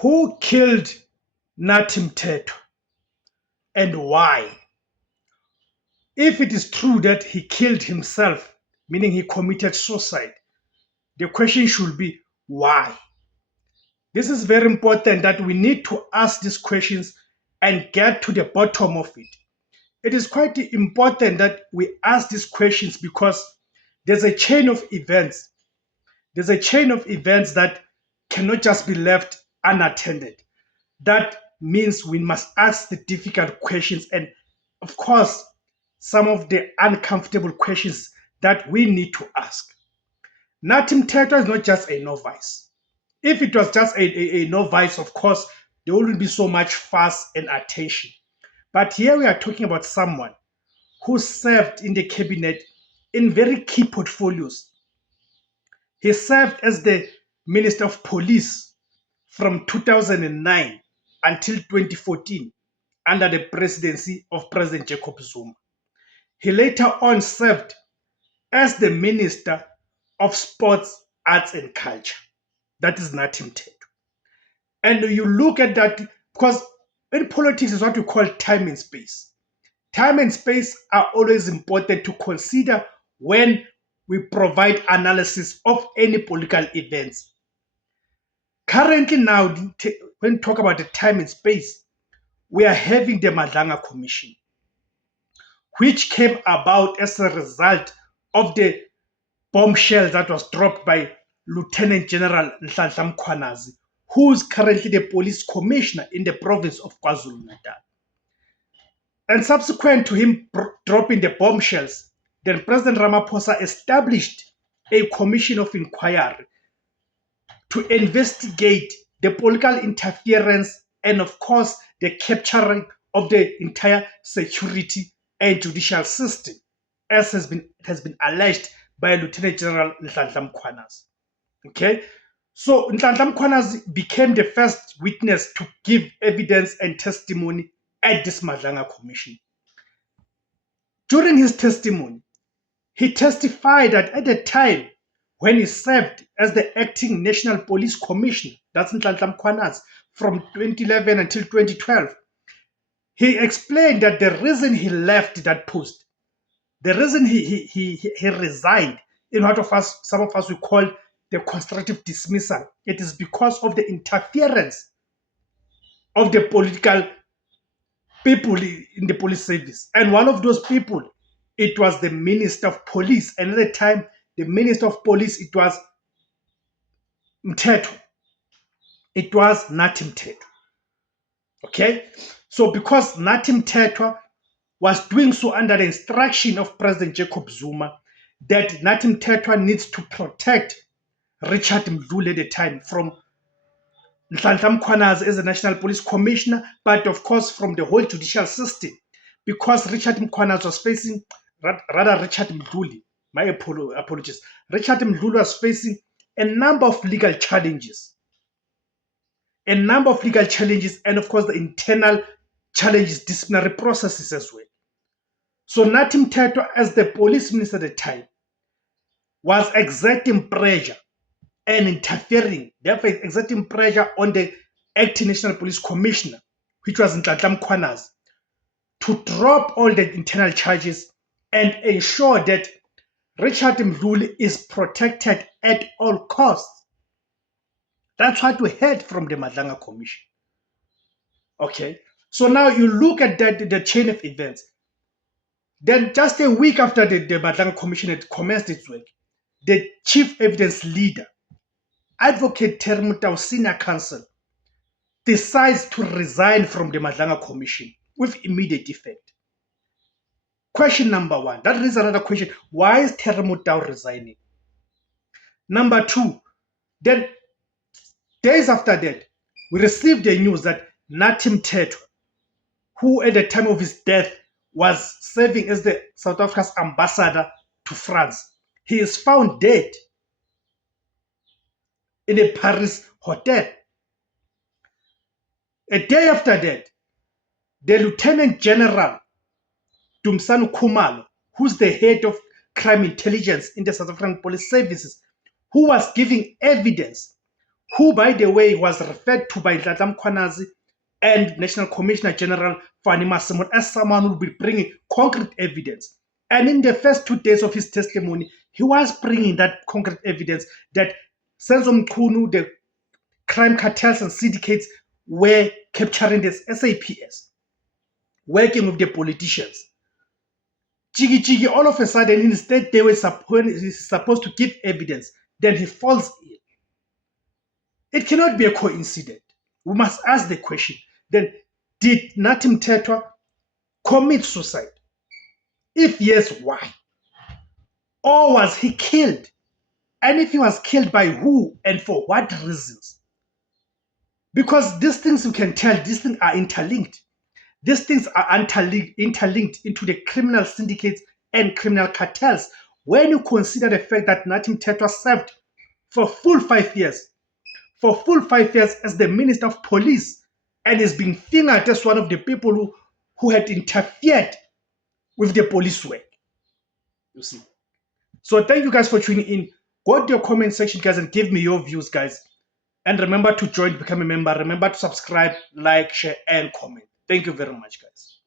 Who killed Nathi Mthethwa and why? If it is true that he killed himself, meaning he committed suicide, the question should be why? This is very important that we need to ask these questions and get to the bottom of it. It is quite important that we ask these questions because there's a chain of events. There's a chain of events that cannot just be left unattended. That means we must ask the difficult questions and, of course, some of the uncomfortable questions that we need to ask. Nathi Mthethwa is not just a novice. If it was just a novice, of course, there wouldn't be so much fuss and attention. But here we are talking about someone who served in the cabinet in very key portfolios. He served as the Minister of Police from 2009 until 2014 under the presidency of President Jacob Zuma. He later on served as the Minister of Sports, Arts and Culture. That is Nathi Mthethwa. And you look at that because in politics is what we call time and space. Time and space are always important to consider when we provide analysis of any political events. Currently now, when we talk about the time and space, we are having the Madlanga Commission, which came about as a result of the bombshell that was dropped by Lieutenant General Nhlanhla Mkhwanazi, who is currently the police commissioner in the province of KwaZulu-Natal. And subsequent to him dropping the bombshells, then President Ramaphosa established a commission of inquiry to investigate the political interference and, of course, the capturing of the entire security and judicial system, as has been alleged by Lieutenant General Nhlanhla Mkhwanazi. Okay, so Nhlanhla Mkhwanazi became the first witness to give evidence and testimony at this Madlanga Commission. During his testimony, he testified that at the time when he served as the acting National Police Commissioner, that's Nhlanhla Mkhwanazi, from 2011 until 2012, he explained that the reason he left that post, the reason he resigned in what some of us we call the constructive dismissal, it is because of the interference of the political people in the police service. And one of those people, it was the Minister of Police. And at the time, the Minister of Police, it was Mthethwa. It was Nathi Mthethwa. Okay? So because Nathi Mthethwa was doing so under the instruction of President Jacob Zuma, that Nathi Mthethwa needs to protect Richard Mdluli at the time from Nhlanhla Mkhwanazi as the National Police Commissioner, but of course from the whole judicial system, because Richard Mkhwanazi was facing, rather Richard Mdluli, my apologies, Richard Mdluli was facing a number of legal challenges. And of course the internal challenges, disciplinary processes as well. So Nathi Mthethwa, as the police minister at the time, was exerting pressure and interfering, therefore exerting pressure on the acting National Police Commissioner, which was Nhlanhla Mkhwanazi, to drop all the internal charges and ensure that Richard Mdluli is protected at all costs. That's what we heard from the Madlanga Commission. Okay, so now you look at the chain of events. Then just a week after the Madlanga Commission had commenced its work, the chief evidence leader, Advocate Terry Motau, Senior Counsel, decides to resign from the Madlanga Commission with immediate effect. Question number one. That raises another question. Why is Terry Motau resigning? Number two, then days after that, we received the news that Nathi Mthethwa, who at the time of his death was serving as the South Africa's ambassador to France, he is found dead in a Paris hotel. A day after that, the Lieutenant General Dumisani Khumalo, who's the head of crime intelligence in the South African Police Services, who was giving evidence, who, by the way, was referred to by Nhlanhla Mkhwanazi and National Commissioner General Fanny Masimon as someone who will be bringing concrete evidence. And in the first 2 days of his testimony, he was bringing that concrete evidence that Senzo Mchunu, the crime cartels and syndicates, were capturing this SAPS, working with the politicians. Jiggy, all of a sudden, instead they were supposed to give evidence, then he falls ill. It cannot be a coincidence. We must ask the question, then did Nathi Mthethwa commit suicide? If yes, why? Or was he killed? And if he was killed, by who and for what reasons? Because these things you can tell, these things are interlinked. These things are interlinked into the criminal syndicates and criminal cartels. When you consider the fact that Nathi Mthethwa served for full 5 years, as the Minister of Police, and is being fingered as one of the people who had interfered with the police work. You see. So thank you guys for tuning in. Go to your comment section, guys, and give me your views, guys. And remember to join, become a member. Remember to subscribe, like, share, and comment. Thank you very much, guys.